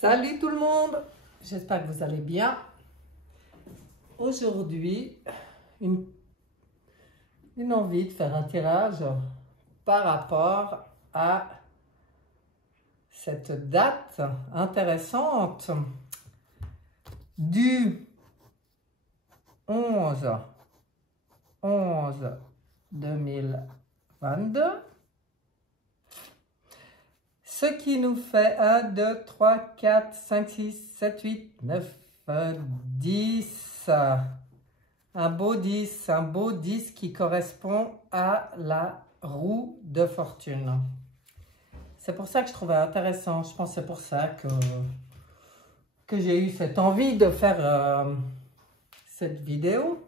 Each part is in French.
Salut tout le monde, j'espère que vous allez bien. Aujourd'hui, une envie de faire un tirage par rapport à cette date intéressante du 11/11/2022. Ce qui nous fait 1, 2, 3, 4, 5, 6, 7, 8, 9, 10. Un beau 10 qui correspond à la roue de fortune. C'est pour ça que je trouvais intéressant. Je pense que c'est pour ça que j'ai eu cette envie de faire cette vidéo.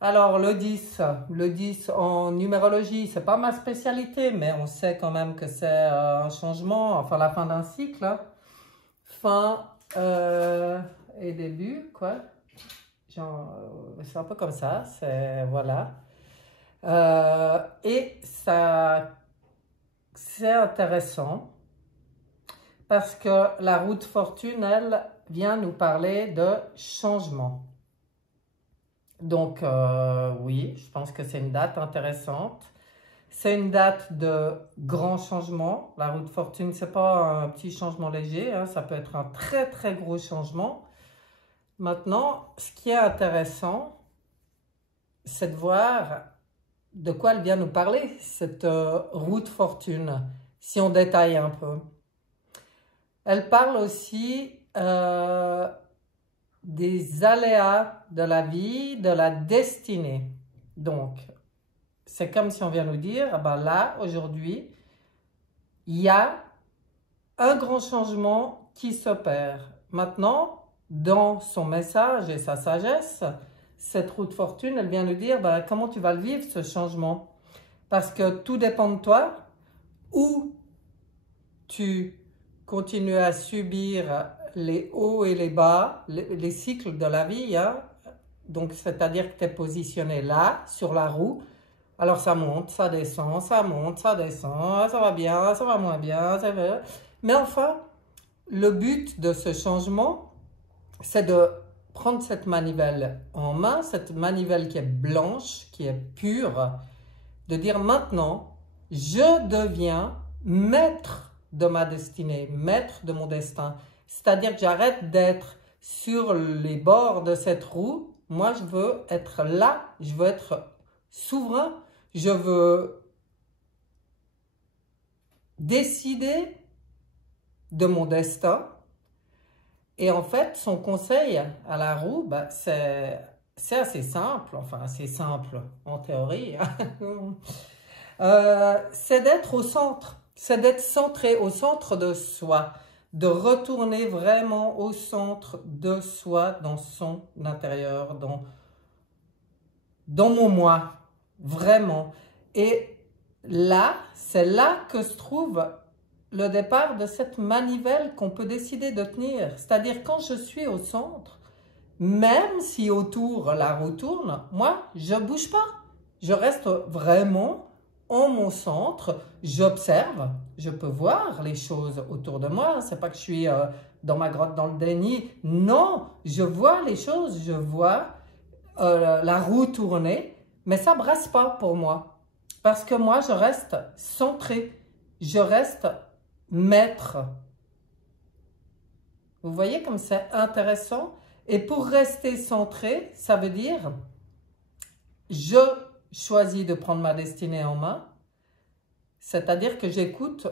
Alors le 10 en numérologie, c'est pas ma spécialité, mais on sait quand même que c'est un changement, enfin la fin d'un cycle, hein. Fin et début, quoi. C'est un peu comme ça, c'est voilà. Et ça, c'est intéressant parce que la roue de fortune, elle, vient nous parler de changement. Donc, oui, je pense que c'est une date intéressante. C'est une date de grand changement. La roue de fortune, ce n'est pas un petit changement léger, hein, ça peut être un très, très gros changement. Maintenant, ce qui est intéressant, c'est de voir de quoi elle vient nous parler, cette roue de fortune, si on détaille un peu. Elle parle aussi des aléas de la vie, de la destinée. Donc, c'est comme si on vient nous dire, ben là, aujourd'hui, il y a un grand changement qui s'opère. Maintenant, dans son message et sa sagesse, cette roue de fortune, elle vient nous dire, ben, comment tu vas le vivre, ce changement. Parce que tout dépend de toi, ou tu continues à subir les hauts et les bas, les cycles de la vie, hein. Donc c'est-à-dire que tu es positionné là, sur la roue, alors ça monte, ça descend, ça monte, ça descend, ça va bien, ça va moins bien, ça va... Mais enfin, le but de ce changement, c'est de prendre cette manivelle en main, cette manivelle qui est blanche, qui est pure, de dire maintenant, je deviens maître de ma destinée, maître de mon destin. C'est-à-dire que j'arrête d'être sur les bords de cette roue. Moi, je veux être là, je veux être souverain, je veux décider de mon destin. Et en fait, son conseil à la roue, bah, c'est assez simple, enfin assez simple en théorie. C'est d'être au centre, c'est d'être centré au centre de soi, de retourner vraiment au centre de soi, dans son intérieur, dans mon moi, vraiment. Et là, c'est là que se trouve le départ de cette manivelle qu'on peut décider de tenir. C'est-à-dire quand je suis au centre, même si autour la roue tourne, moi, je ne bouge pas. Je reste vraiment en mon centre, j'observe, je peux voir les choses autour de moi. C'est pas que je suis dans ma grotte, dans le déni. Non, je vois les choses, je vois la roue tourner, mais ça ne brasse pas pour moi. Parce que moi, je reste centré, je reste maître. Vous voyez comme c'est intéressant? Et pour rester centré, ça veut dire je choisis de prendre ma destinée en main, c'est-à-dire que j'écoute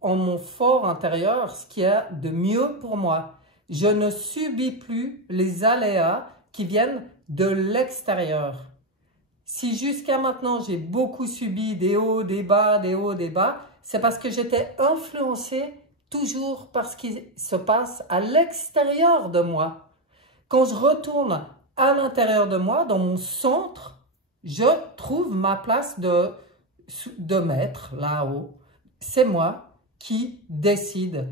en mon fort intérieur ce qu'il y a de mieux pour moi. Je ne subis plus les aléas qui viennent de l'extérieur. Si jusqu'à maintenant j'ai beaucoup subi des hauts, des bas, des hauts, des bas, c'est parce que j'étais influencée toujours par ce qui se passe à l'extérieur de moi. Quand je retourne à l'intérieur de moi, dans mon centre, je trouve ma place de maître là-haut. C'est moi qui décide,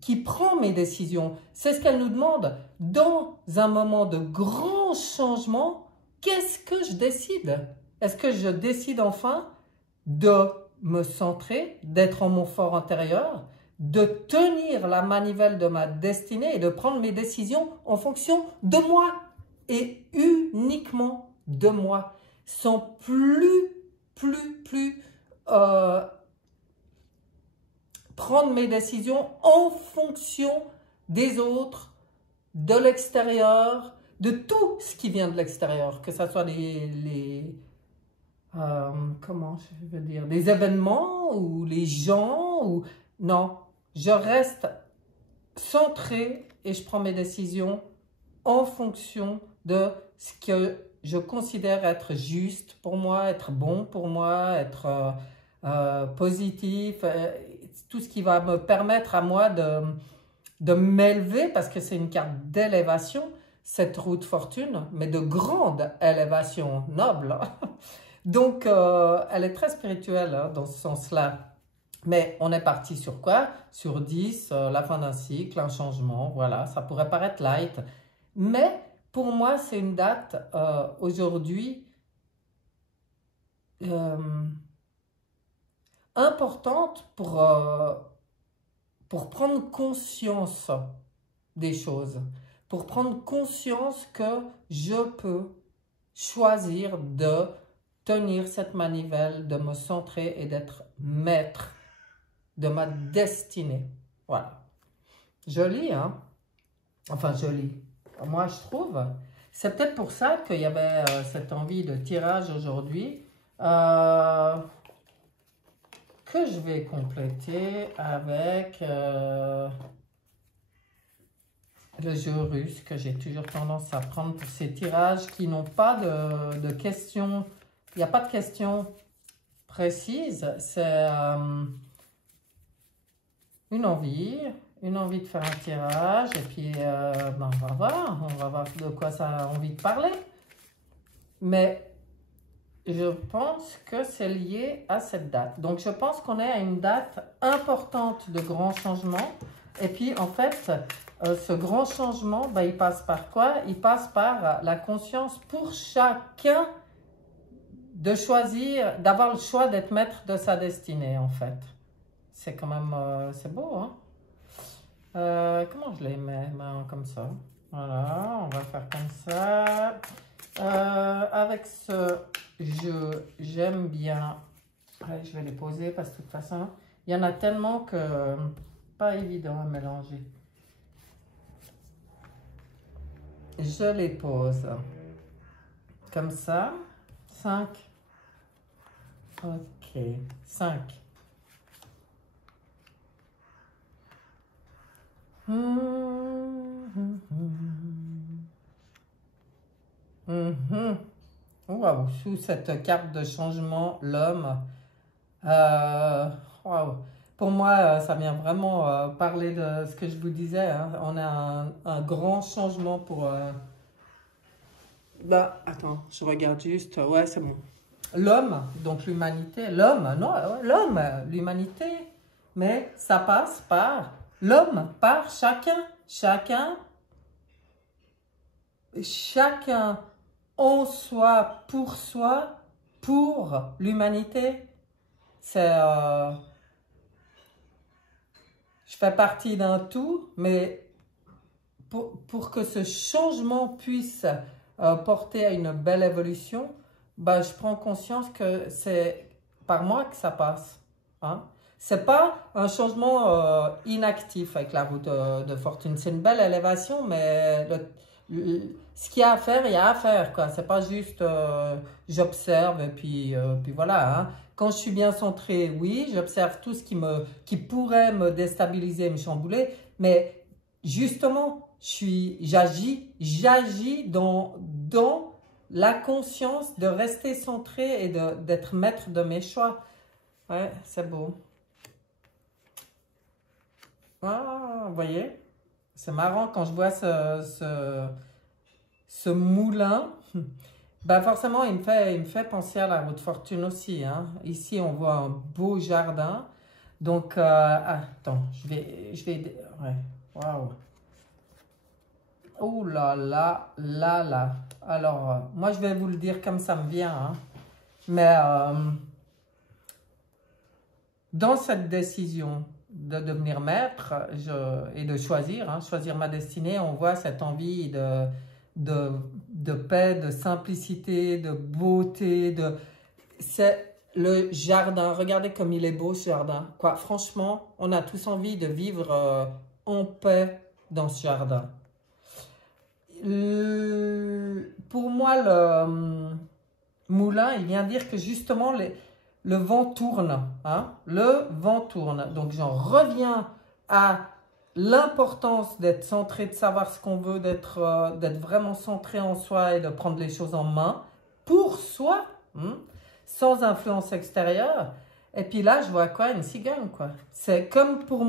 qui prend mes décisions. C'est ce qu'elle nous demande. Dans un moment de grand changement, qu'est-ce que je décide? Est-ce que je décide enfin de me centrer, d'être en mon fort intérieur, de tenir la manivelle de ma destinée et de prendre mes décisions en fonction de moi et uniquement de moi, sans plus prendre mes décisions en fonction des autres, de l'extérieur, de tout ce qui vient de l'extérieur, que ce soit comment je veux dire, des événements ou les gens, ou non, je reste centrée et je prends mes décisions en fonction de ce que je considère être juste pour moi, être bon pour moi, être positif, tout ce qui va me permettre à moi de m'élever, parce que c'est une carte d'élévation, cette roue de fortune, mais de grande élévation noble. Donc, elle est très spirituelle hein, dans ce sens-là. Mais on est parti sur quoi? Sur 10, la fin d'un cycle, un changement, voilà, ça pourrait paraître light. Mais pour moi, c'est une date aujourd'hui importante pour prendre conscience des choses, pour prendre conscience que je peux choisir de tenir cette manivelle, de me centrer et d'être maître de ma destinée. Voilà. Joli, hein? Enfin, joli. Moi, je trouve. C'est peut-être pour ça qu'il y avait cette envie de tirage aujourd'hui que je vais compléter avec le jeu russe que j'ai toujours tendance à prendre pour ces tirages qui n'ont pas de questions. Il n'y a pas de questions précises. C'est une envie de faire un tirage, et puis ben, on va voir de quoi ça a envie de parler. Mais je pense que c'est lié à cette date. Donc je pense qu'on est à une date importante de grand changement. Et puis en fait, ce grand changement, ben, il passe par quoi? Il passe par la conscience pour chacun de choisir, d'avoir le choix d'être maître de sa destinée en fait. C'est quand même, c'est beau, hein? Comment je les mets? Ben, comme ça. Voilà, on va faire comme ça. Avec ce jeu, j'aime bien. Allez, je vais les poser parce que de toute façon, il y en a tellement que pas évident à mélanger. Je les pose comme ça. 5. Ok, 5. Wow, sous cette carte de changement, l'homme. Wow. Pour moi, ça vient vraiment parler de ce que je vous disais. Hein. On a un grand changement pour... Bah, attends, je regarde juste. Ouais, c'est bon. L'homme, donc l'humanité. L'homme, non, l'homme, l'humanité. Mais ça passe par l'homme, par chacun. Chacun en soi, pour l'humanité. C'est... je fais partie d'un tout, mais pour que ce changement puisse porter à une belle évolution, bah, je prends conscience que c'est par moi que ça passe. Hein? C'est pas un changement inactif avec la route de fortune. C'est une belle élévation, mais ce qu'il y a à faire, il y a à faire, quoi. C'est pas juste j'observe et puis voilà. Hein. Quand je suis bien centré, oui, j'observe tout ce qui pourrait me déstabiliser, me chambouler, mais justement, j'agis dans la conscience de rester centré et d'être maître de mes choix. Ouais, c'est beau. Ah, vous voyez, c'est marrant quand je vois ce moulin. Ben forcément, il me fait penser à la roue de fortune aussi. Hein. Ici, on voit un beau jardin. Donc, attends, je vais, ouais, waouh. Oh là là, là là. Alors, moi, je vais vous le dire comme ça me vient. Hein. Mais dans cette décision, de devenir maître et de choisir, hein, choisir ma destinée, on voit cette envie de paix, de simplicité, de beauté, c'est le jardin. Regardez comme il est beau ce jardin. Quoi, franchement, on a tous envie de vivre en paix dans ce jardin. Pour moi, le moulin, il vient dire que justement le vent tourne. Hein? Le vent tourne. Donc j'en reviens à l'importance d'être centré, de savoir ce qu'on veut, d'être vraiment centré en soi et de prendre les choses en main pour soi, sans influence extérieure. Et puis là, je vois quoi? Une cigogne, quoi. C'est comme pour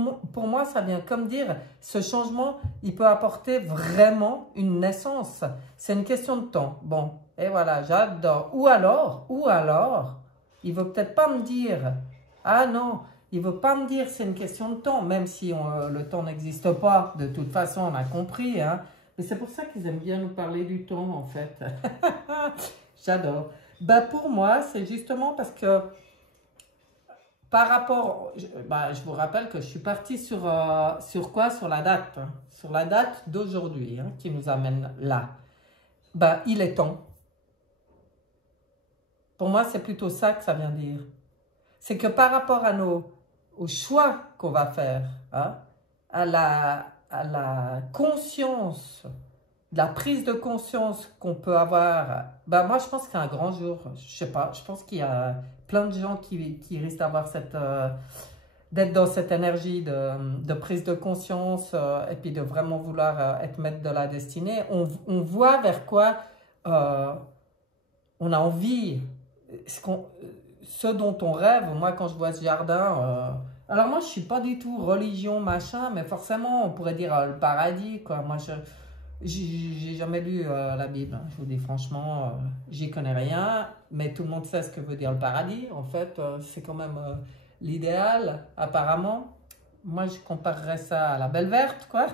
moi, ça vient comme dire, ce changement, il peut apporter vraiment une naissance. C'est une question de temps. Bon, et voilà, j'adore. Ou alors, il veut peut-être pas me dire, ah non, il veut pas me dire c'est une question de temps, même si le temps n'existe pas. De toute façon, on a compris, hein. Mais c'est pour ça qu'ils aiment bien nous parler du temps, en fait. J'adore. Ben, pour moi, c'est justement parce que par rapport, je vous rappelle que je suis partie sur quoi? Sur la date. Hein. Sur la date d'aujourd'hui, hein, qui nous amène là. Ben, il est temps. Pour moi, c'est plutôt ça que ça vient dire. C'est que par rapport aux choix qu'on va faire, hein, à la conscience, la prise de conscience qu'on peut avoir, ben moi, je pense qu'il y a un grand jour. Je sais pas, je pense qu'il y a plein de gens qui risquent d'avoir d'être dans cette énergie de prise de conscience et puis de vraiment vouloir être maître de la destinée. On voit vers quoi on a envie, ce dont on rêve. Moi, quand je vois ce jardin, alors moi, je suis pas du tout religion, machin, mais forcément, on pourrait dire le paradis, quoi. Moi, j'ai jamais lu la Bible, hein. Je vous dis franchement, j'y connais rien, mais tout le monde sait ce que veut dire le paradis. En fait, c'est quand même l'idéal, apparemment. Moi, je comparerais ça à la belle verte, quoi.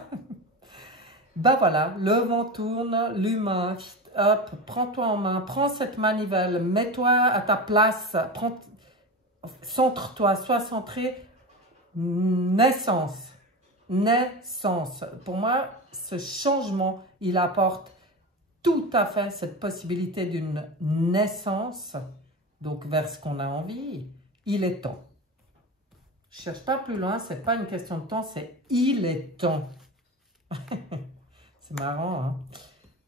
Ben voilà, le vent tourne, l'humain, hop, prends-toi en main, prends cette manivelle, mets-toi à ta place, centre-toi, sois centré, naissance. Naissance. Pour moi, ce changement, il apporte tout à fait cette possibilité d'une naissance, donc vers ce qu'on a envie. Il est temps. Je ne cherche pas plus loin, ce n'est pas une question de temps, c'est il est temps. C'est marrant,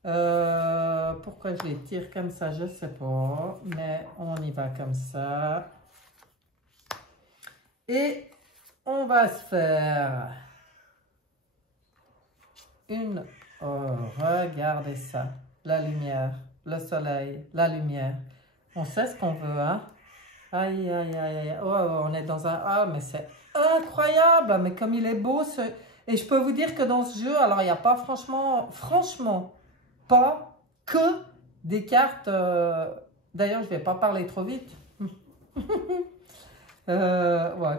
hein? Pourquoi je les tire comme ça, je ne sais pas, mais on y va comme ça. Et on va se faire une... Oh, regardez ça. La lumière, le soleil, la lumière. On sait ce qu'on veut, hein? Aïe, aïe, aïe, aïe. Oh, on est dans un... Ah, mais c'est incroyable! Mais comme il est beau, ce... Et je peux vous dire que dans ce jeu, alors il n'y a pas franchement, pas que des cartes... D'ailleurs, je ne vais pas parler trop vite. Ouais.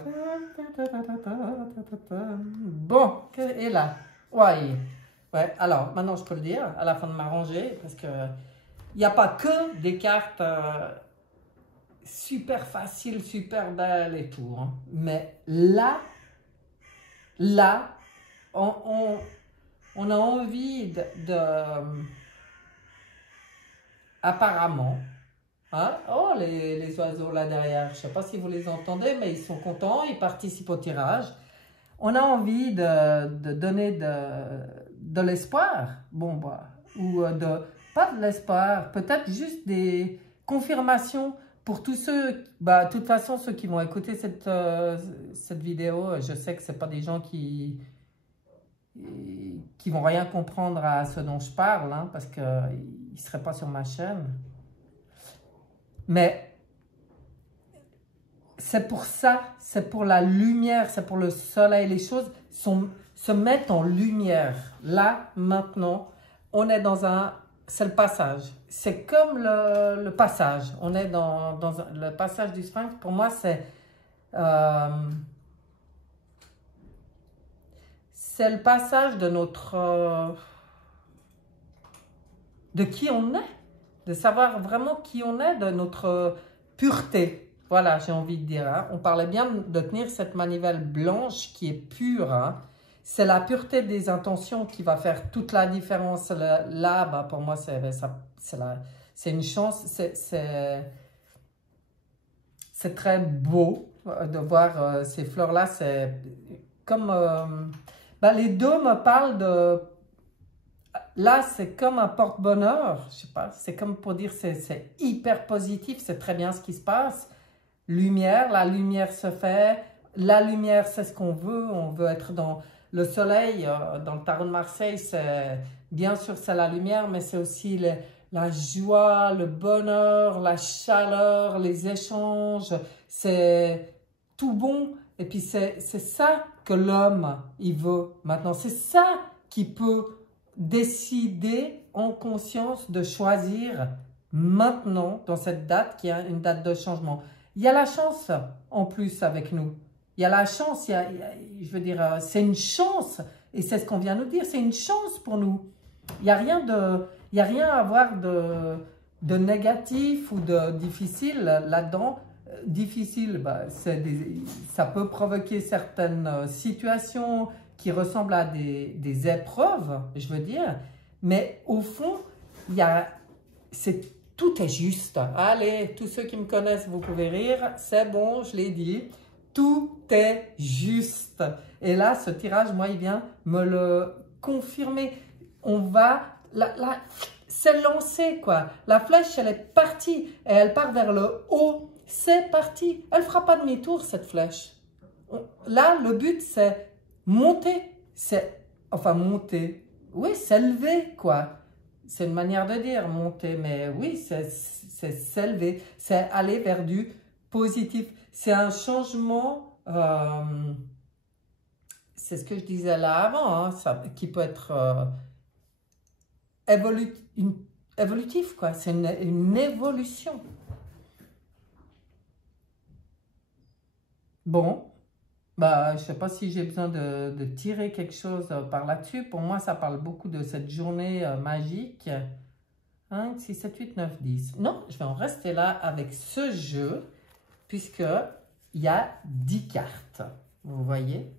Bon, et là? Ouais. Ouais, alors, maintenant je peux le dire, à la fin de ma rangée, parce que il n'y a pas que des cartes super faciles, super belles et tout, hein. Mais là, on a envie apparemment, hein? Oh, les oiseaux là derrière, je ne sais pas si vous les entendez, mais ils sont contents, ils participent au tirage. On a envie de donner de l'espoir, bon, bah, ou pas de l'espoir, peut-être juste des confirmations pour tous ceux, bah, de toute façon, ceux qui vont écouter cette vidéo, je sais que ce pas des gens qui vont rien comprendre à ce dont je parle, hein, parce qu'ils ne seraient pas sur ma chaîne. Mais c'est pour ça, c'est pour la lumière, c'est pour le soleil. Les choses se mettent en lumière. Là, maintenant, on est dans un... C'est le passage. C'est comme le passage. On est dans le passage du sphinx. Pour moi, c'est le passage de notre... de qui on est. De savoir vraiment qui on est, de notre pureté. Voilà, j'ai envie de dire. Hein. On parlait bien de tenir cette manivelle blanche qui est pure. Hein. C'est la pureté des intentions qui va faire toute la différence. Là, bah, pour moi, c'est une chance. C'est très beau de voir ces fleurs-là. C'est comme... bah, les deux me parlent de... Là, c'est comme un porte-bonheur. Je sais pas, c'est comme pour dire c'est hyper positif. C'est très bien ce qui se passe. Lumière, la lumière se fait. La lumière, c'est ce qu'on veut. On veut être dans le soleil. Dans le tarot de Marseille, bien sûr, c'est la lumière, mais c'est aussi la joie, le bonheur, la chaleur, les échanges. C'est tout bon. Et puis, c'est ça que l'homme, il veut maintenant. C'est ça qui peut décider en conscience de choisir maintenant, dans cette date qui est une date de changement. Il y a la chance en plus avec nous. Il y a la chance, je veux dire, c'est une chance. Et c'est ce qu'on vient nous dire, c'est une chance pour nous. Il n'y a rien à avoir de négatif ou de difficile là-dedans. Difficile, bah, ça peut provoquer certaines situations qui ressemblent à des épreuves, je veux dire. Mais au fond, tout est juste. Allez, tous ceux qui me connaissent, vous pouvez rire. C'est bon, je l'ai dit. Tout est juste. Et là, ce tirage, moi, il vient me le confirmer. On va... c'est lancé, quoi. La flèche, elle est partie. Et elle part vers le haut. C'est parti. Elle ne fera pas demi-tour, cette flèche. Là, le but, c'est monter. Enfin, monter. Oui, s'élever, quoi. C'est une manière de dire monter, mais oui, c'est s'élever. C'est aller vers du positif. C'est un changement, c'est ce que je disais là avant, hein, qui peut être évolutif, quoi. C'est une évolution. Bon, bah, je ne sais pas si j'ai besoin de tirer quelque chose par là-dessus. Pour moi, ça parle beaucoup de cette journée magique. 1, 6, 7, 8, 9, 10. Non, je vais en rester là avec ce jeu, puisque il y a 10 cartes. Vous voyez?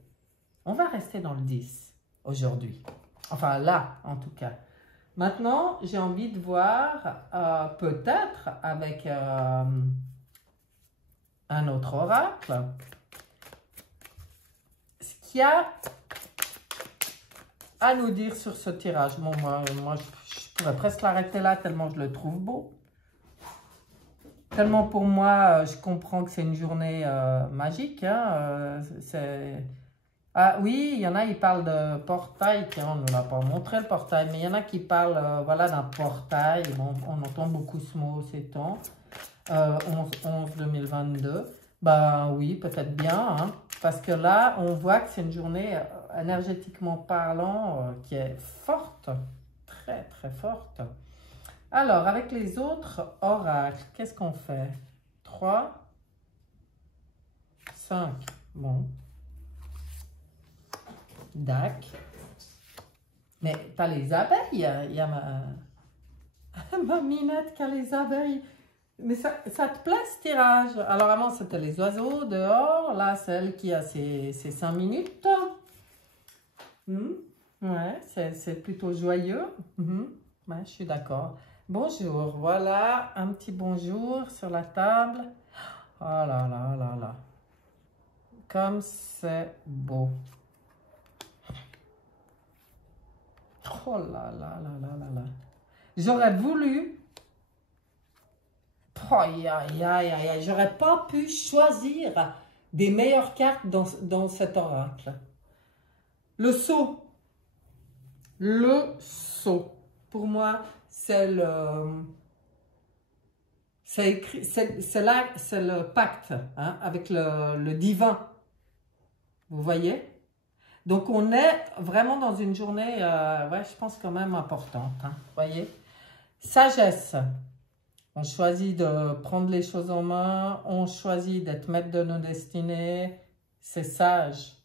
On va rester dans le 10 aujourd'hui. Enfin, là, en tout cas. Maintenant, j'ai envie de voir, peut-être, avec un autre oracle, ce qu'il y a à nous dire sur ce tirage. Bon, moi je pourrais presque l'arrêter là, tellement je le trouve beau. Tellement pour moi, je comprends que c'est une journée magique. Hein, ah oui, il y en a, ils parlent de portail. Tiens, on ne nous l'a pas montré le portail, mais il y en a qui parlent voilà, d'un portail. Bon, on entend beaucoup ce mot ces temps. 11-11-2022. Ben oui, peut-être bien. Hein, parce que là, on voit que c'est une journée énergétiquement parlant qui est forte. Très, très forte. Alors, avec les autres oracles, qu'est-ce qu'on fait? 3, 5. Bon. Dac. Mais t'as les abeilles. Il y a ma minette qui a les abeilles. Mais ça te plaît ce tirage? Alors avant, c'était les oiseaux dehors. Là, celle qui a ses 5 minutes. Ouais, c'est plutôt joyeux. Ouais, je suis d'accord. Bonjour, voilà un petit bonjour sur la table. Oh là là là là. Comme c'est beau. Oh là là là là là là. J'aurais voulu... Oh, aïe, aïe, aïe, aïe. J'aurais pas pu choisir des meilleures cartes dans cet oracle. Le sceau. Le sceau. Pour moi, c'est le... C'est le pacte hein, avec le divin. Vous voyez? Donc, on est vraiment dans une journée, ouais, je pense quand même importante. Hein, vous voyez? Sagesse. On choisit de prendre les choses en main. On choisit d'être maître de nos destinées. C'est sage.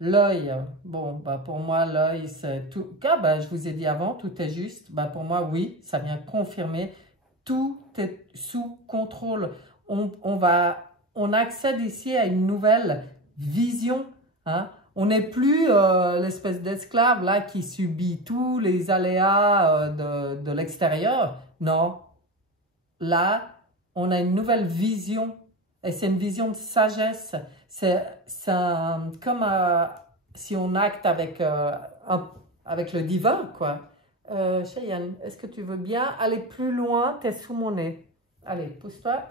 L'œil. Bon, bah pour moi, l'œil, c'est tout. Ah, bah, je vous ai dit avant, tout est juste. Bah, pour moi, oui, ça vient confirmer. Tout est sous contrôle. on accède ici à une nouvelle vision. Hein. On n'est plus l'espèce d'esclave là qui subit tous les aléas de l'extérieur. Non, là, on a une nouvelle vision. Et c'est une vision de sagesse. C'est comme si on acte avec le divin, quoi. Cheyenne, est-ce que tu veux bien aller plus loin? Tu es sous mon nez. Allez, pousse-toi.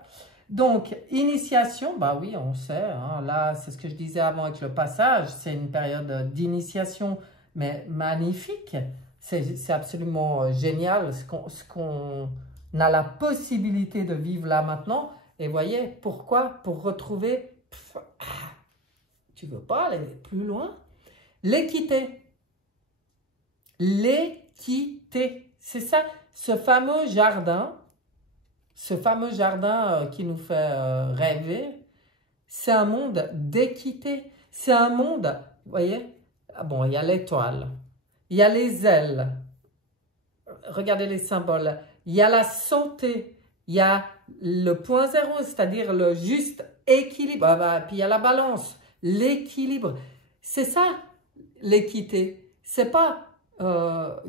Donc, initiation, bah oui, on sait. Hein, là, c'est ce que je disais avant avec le passage. C'est une période d'initiation, mais magnifique. C'est absolument génial ce qu'on a la possibilité de vivre là maintenant. Et voyez, pourquoi? Pour retrouver... Tu veux pas aller plus loin? L'équité. L'équité. C'est ça, ce fameux jardin qui nous fait rêver, c'est un monde d'équité. C'est un monde, vous voyez? Ah bon, il y a l'étoile, il y a les ailes. Regardez les symboles. Il y a la santé, il y a le point zéro, c'est-à-dire le juste équilibre. Puis il y a la balance, l'équilibre. C'est ça, l'équité. C'est pas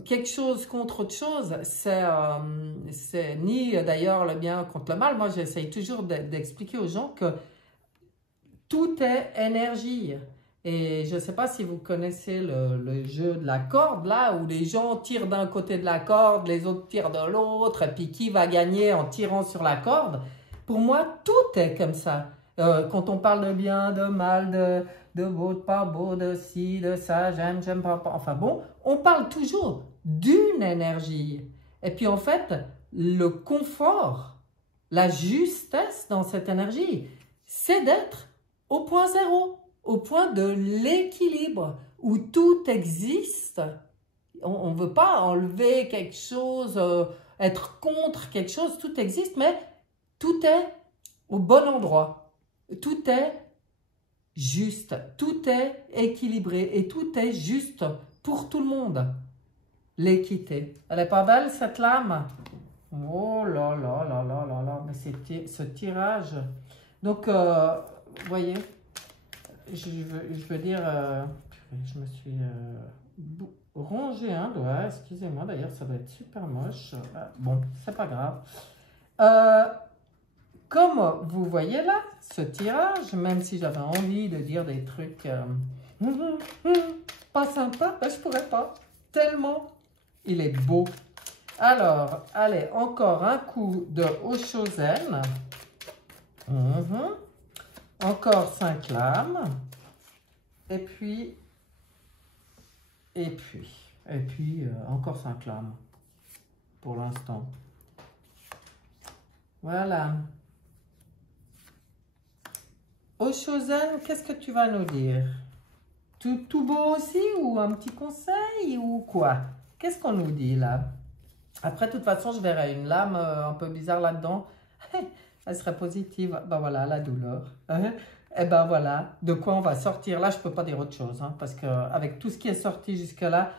quelque chose contre autre chose. C'est ni d'ailleurs le bien contre le mal. Moi, j'essaye toujours d'expliquer aux gens que tout est énergie. Et je ne sais pas si vous connaissez le jeu de la corde, là, où les gens tirent d'un côté de la corde, les autres tirent de l'autre, et puis qui va gagner en tirant sur la corde? Pour moi, tout est comme ça. Quand on parle de bien, de mal, de beau, de pas beau, de ci, de ça, j'aime pas, enfin bon, on parle toujours d'une énergie. Et puis en fait, le confort, la justesse dans cette énergie, c'est d'être au point zéro. Au point de l'équilibre, où tout existe. On ne veut pas enlever quelque chose, être contre quelque chose, tout existe, mais tout est au bon endroit. Tout est juste, tout est équilibré et tout est juste pour tout le monde. L'équité. Elle n'est pas belle, cette lame? Oh là là là là là là, mais c'est ce tirage. Donc, vous voyez... Je veux dire, je me suis rongé un doigt, excusez-moi, d'ailleurs ça doit être super moche. Bon, c'est pas grave. Comme vous voyez là, ce tirage, même si j'avais envie de dire des trucs pas sympas, ben, je pourrais pas, tellement il est beau. Alors, allez, encore un coup de Oshozen. Encore 5 lames. Et puis, encore 5 lames. Pour l'instant. Voilà. Oshozen, qu'est-ce que tu vas nous dire? Tout beau aussi ou un petit conseil ou quoi? Qu'est-ce qu'on nous dit là? Après, de toute façon, je verrai une lame un peu bizarre là-dedans. Elle serait positive. Ben voilà, la douleur. Et ben voilà, de quoi on va sortir. Là, je ne peux pas dire autre chose. Hein, parce qu'avec tout ce qui est sorti jusque-là,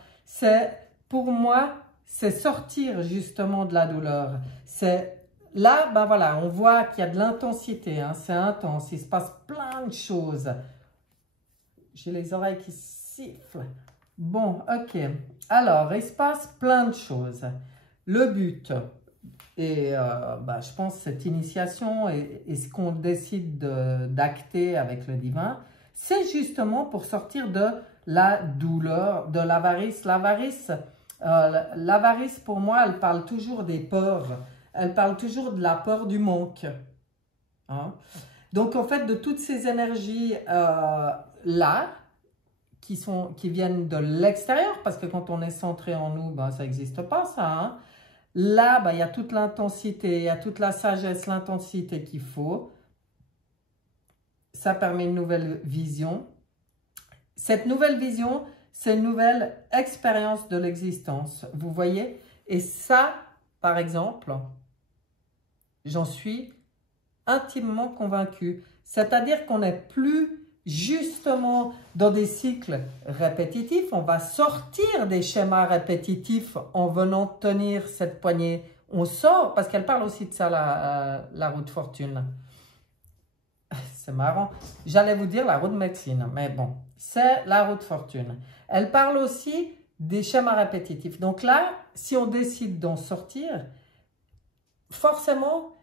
pour moi, c'est sortir justement de la douleur. Là, ben voilà, on voit qu'il y a de l'intensité. Hein, c'est intense. Il se passe plein de choses. J'ai les oreilles qui sifflent. Bon, ok. Alors, il se passe plein de choses. Le but... Et je pense que cette initiation et ce qu'on décide d'acter avec le divin, c'est justement pour sortir de la douleur, de l'avarice. L'avarice, pour moi, elle parle toujours des peurs. Elle parle toujours de la peur du manque. Hein? Donc, en fait, de toutes ces énergies là, qui viennent de l'extérieur, parce que quand on est centré en nous, ça n'existe pas, ça, hein? Là, il y a toute l'intensité, il y a toute la sagesse, l'intensité qu'il faut. Ça permet une nouvelle vision. Cette nouvelle vision, c'est une nouvelle expérience de l'existence. Vous voyez? Et ça, par exemple, j'en suis intimement convaincue. C'est-à-dire qu'on n'est plus justement dans des cycles répétitifs, on va sortir des schémas répétitifs en venant tenir cette poignée. On sort, parce qu'elle parle aussi de ça, la roue de fortune. c'est marrant. J'allais vous dire la roue de médecine, mais bon, c'est la roue de fortune. Elle parle aussi des schémas répétitifs. Donc là, si on décide d'en sortir, forcément,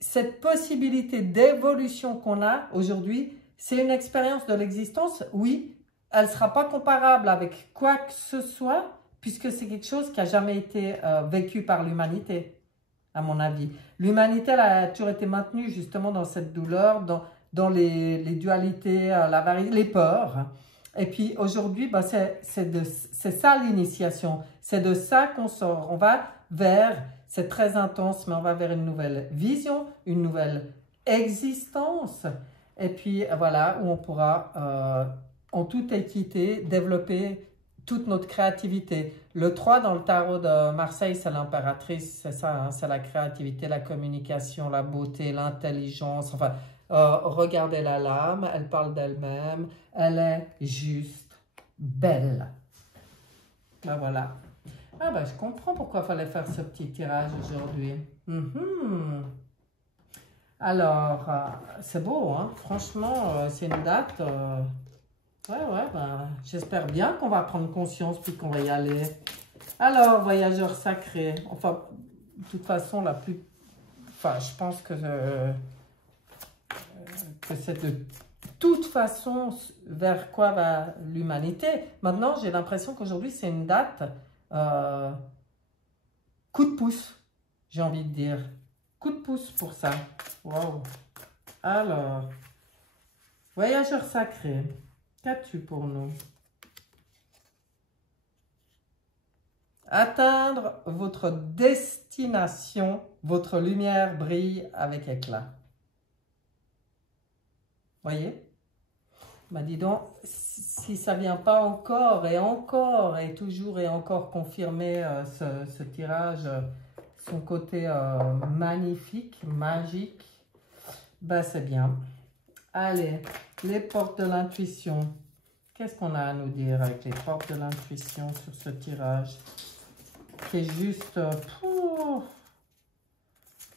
cette possibilité d'évolution qu'on a aujourd'hui, c'est une expérience de l'existence, oui, elle ne sera pas comparable avec quoi que ce soit, puisque c'est quelque chose qui n'a jamais été vécu par l'humanité, à mon avis. L'humanité, elle a toujours été maintenue justement dans cette douleur, dans les dualités, les peurs. Et puis aujourd'hui, bah, c'est ça l'initiation, c'est de ça qu'on sort. On va vers, c'est très intense, mais on va vers une nouvelle vision, une nouvelle existence. Et puis voilà, où on pourra, en toute équité, développer toute notre créativité. Le 3 dans le tarot de Marseille, c'est l'impératrice, c'est ça, hein, c'est la créativité, la communication, la beauté, l'intelligence. Enfin, regardez la lame, elle parle d'elle-même, elle est juste belle. Ben voilà. Ah ben je comprends pourquoi il fallait faire ce petit tirage aujourd'hui. Alors, c'est beau, hein? Franchement, c'est une date. Ouais, ben, j'espère bien qu'on va prendre conscience puis qu'on va y aller. Alors, voyageur sacré. Enfin, de toute façon, enfin, je pense que c'est de toute façon vers quoi va l'humanité. Maintenant, j'ai l'impression qu'aujourd'hui, c'est une date coup de pouce, j'ai envie de dire. Coup de pouce pour ça. Wow. Alors, voyageur sacré, qu'as-tu pour nous? Atteindre votre destination, votre lumière brille avec éclat. Voyez? Bah dis donc, si ça ne vient pas encore et toujours et encore confirmer ce tirage, son côté magnifique, magique, bah c'est bien. Allez, les portes de l'intuition. Qu'est-ce qu'on a à nous dire avec les portes de l'intuition sur ce tirage? Qui est juste...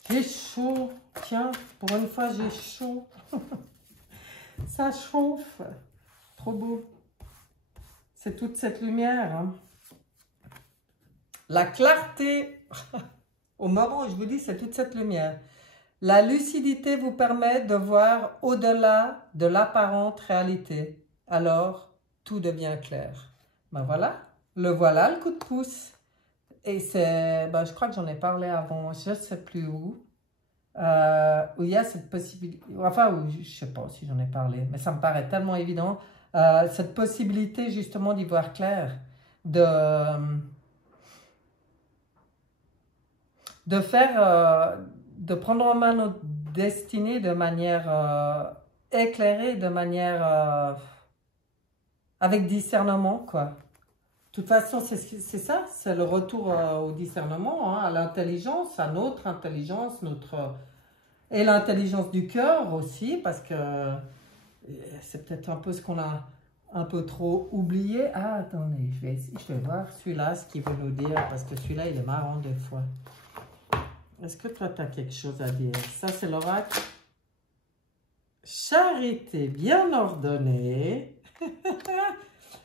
j'ai chaud. Tiens, pour une fois, j'ai chaud. Ça chauffe. Trop beau. C'est toute cette lumière. Hein. La clarté. Au moment où je vous dis, c'est toute cette lumière. La lucidité vous permet de voir au-delà de l'apparente réalité. Alors, tout devient clair. Ben voilà, le coup de pouce. Et c'est, ben je crois que j'en ai parlé avant, je ne sais plus où il y a cette possibilité, enfin, je ne sais pas si j'en ai parlé, mais ça me paraît tellement évident, cette possibilité justement d'y voir clair, de faire, de prendre en main notre destinée de manière éclairée, de manière avec discernement, quoi. De toute façon, c'est ça, c'est le retour au discernement, hein, à l'intelligence, à notre intelligence, et l'intelligence du cœur aussi, parce que c'est peut-être un peu ce qu'on a un peu trop oublié. Ah, attendez, je vais voir celui-là, ce qu'il veut nous dire, parce que celui-là, il est marrant des fois. Est-ce que toi, tu as quelque chose à dire? Ça, c'est l'oracle. Charité bien ordonnée.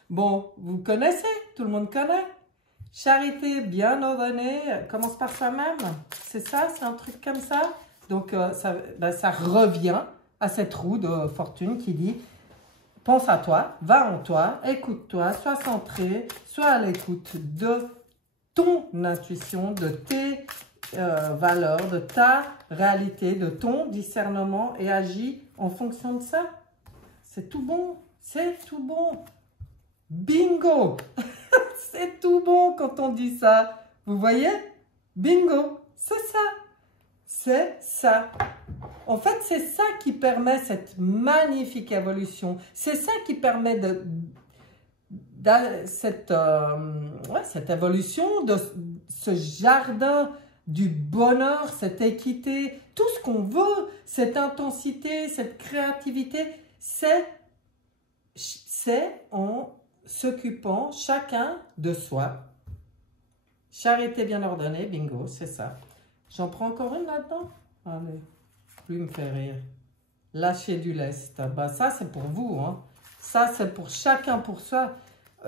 Bon, vous connaissez, tout le monde connaît. Charité bien ordonnée, commence par soi-même. C'est ça, c'est un truc comme ça. Donc, ça revient à cette roue de fortune qui dit, pense à toi, va en toi, écoute-toi, sois centré, sois à l'écoute de ton intuition, de tes valeurs, de ta réalité, de ton discernement et agis en fonction de ça. C'est tout bon, c'est tout bon. Bingo! C'est tout bon quand on dit ça. Vous voyez? Bingo! C'est ça. C'est ça. En fait, c'est ça qui permet cette magnifique évolution. C'est ça qui permet cette évolution, de ce jardin du bonheur, cette équité, tout ce qu'on veut, cette intensité, cette créativité, c'est en s'occupant chacun de soi. Charité bien ordonnée, bingo, c'est ça. J'en prends encore une là-dedans? Allez, plus me fait rire. lâcher du lest. Ben, ça, c'est pour vous. Hein. Ça, c'est pour chacun pour soi.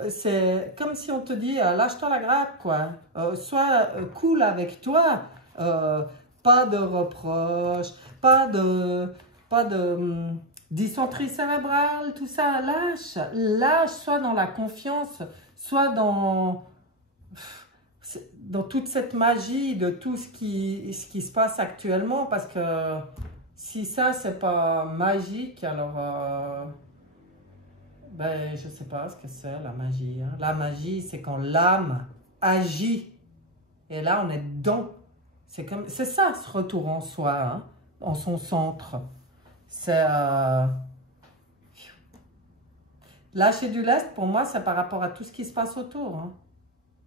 C'est comme si on te dit, lâche-toi la grappe, quoi. Sois cool avec toi. Pas de reproches, pas de dysenterie cérébrale, tout ça. Lâche, soit dans la confiance, soit dans toute cette magie de tout ce qui se passe actuellement. Parce que si ça, c'est pas magique, alors... ben, je sais pas ce que c'est la magie. Hein. La magie, c'est quand l'âme agit. Et là, on est dedans. C'est ça, ce retour en soi, hein, en son centre. C'est lâcher du lest, pour moi, c'est par rapport à tout ce qui se passe autour. Hein.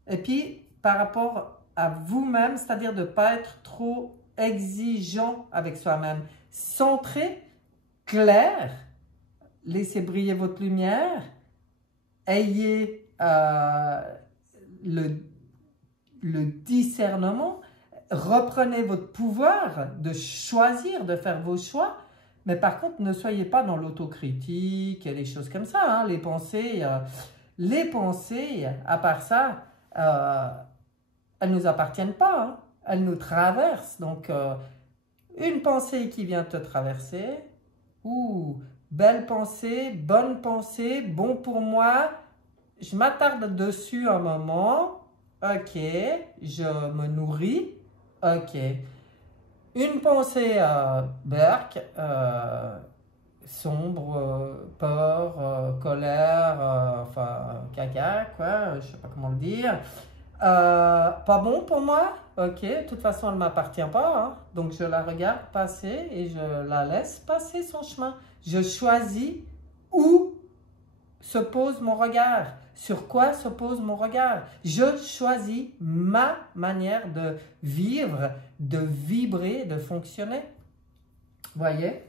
Et puis, par rapport à vous-même, c'est-à-dire de ne pas être trop exigeant avec soi-même. Centré, clair, laissez briller votre lumière, ayez le discernement, reprenez votre pouvoir de choisir, de faire vos choix, mais par contre, ne soyez pas dans l'autocritique et les choses comme ça. Hein. Les pensées, à part ça, elles ne nous appartiennent pas. Hein. Elles nous traversent. Donc, une pensée qui vient te traverser, ou belle pensée, bonne pensée, bon pour moi, je m'attarde dessus un moment, ok, je me nourris, ok. Une pensée berk, sombre, peur, colère, enfin caca, quoi, je sais pas comment le dire. Pas bon pour moi, ok, de toute façon elle ne m'appartient pas, hein. Donc je la regarde passer et je la laisse passer son chemin. Je choisis où se pose mon regard, sur quoi se pose mon regard. Je choisis ma manière de vivre, de vibrer, de fonctionner. Voyez?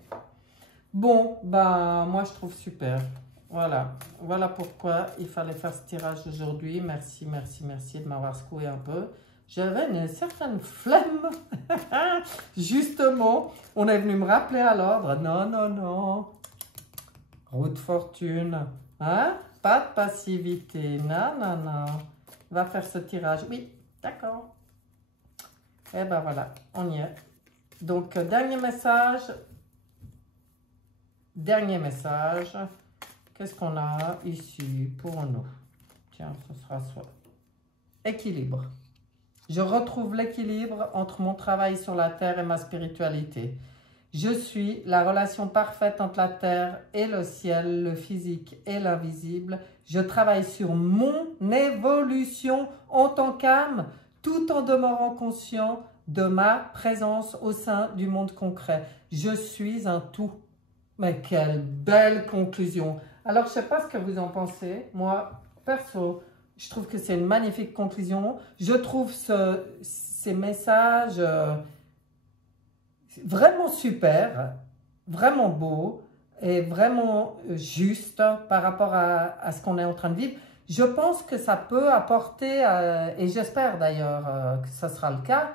Bon, ben moi je trouve super. Voilà pourquoi il fallait faire ce tirage aujourd'hui. Merci de m'avoir secoué un peu. J'avais une certaine flemme. Justement, on est venu me rappeler à l'ordre. Non. Roue de fortune. Hein? Pas de passivité. Non. Va faire ce tirage. Oui, d'accord. Et ben voilà, on y est. Donc, dernier message. Qu'est-ce qu'on a ici pour nous? Tiens, ce sera soit équilibre. Je retrouve l'équilibre entre mon travail sur la terre et ma spiritualité. Je suis la relation parfaite entre la terre et le ciel, le physique et l'invisible. Je travaille sur mon évolution en tant qu'âme, tout en demeurant conscient de ma présence au sein du monde concret. Je suis un tout. Mais quelle belle conclusion! Alors, je ne sais pas ce que vous en pensez. Moi, perso, je trouve que c'est une magnifique conclusion. Je trouve ces messages vraiment super, vraiment beaux et vraiment justes par rapport à ce qu'on est en train de vivre. Je pense que ça peut apporter, et j'espère d'ailleurs que ça sera le cas,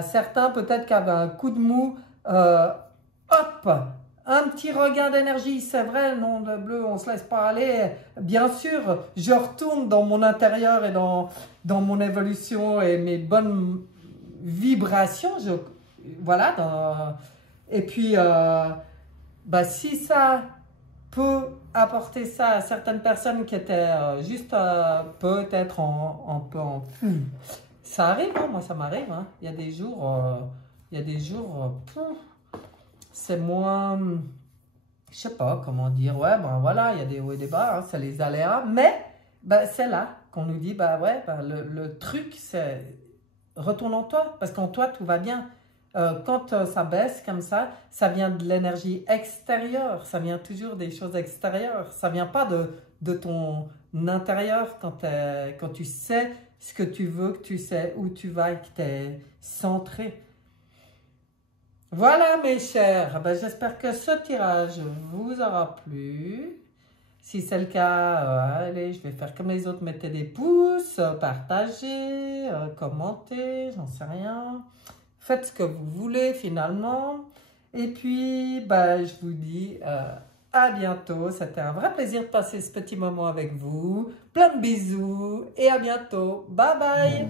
certains peut-être qui avaient un coup de mou, hop! Un petit regain d'énergie, c'est vrai, nom de bleu, on ne se laisse pas aller. Bien sûr, je retourne dans mon intérieur et dans mon évolution et mes bonnes vibrations. Voilà. Et puis, si ça peut apporter ça à certaines personnes qui étaient juste peut-être un peu en... Ça arrive, hein, moi ça m'arrive. Hein. Il y a des jours, c'est moins, je sais pas comment dire, ouais, ben voilà, il y a des hauts et des bas, hein, c'est les aléas, mais c'est là qu'on nous dit, le truc, c'est retourne en toi, parce qu'en toi, tout va bien. Quand ça baisse comme ça vient de l'énergie extérieure, ça vient toujours des choses extérieures, ça vient pas de ton intérieur quand tu sais ce que tu veux, que tu sais où tu vas et que tu es centré. Voilà mes chers, j'espère que ce tirage vous aura plu. Si c'est le cas, allez, je vais faire comme les autres, mettez des pouces, partagez, commentez, j'en sais rien. Faites ce que vous voulez finalement. Et puis, bah, je vous dis à bientôt. C'était un vrai plaisir de passer ce petit moment avec vous. Plein de bisous et à bientôt. Bye bye.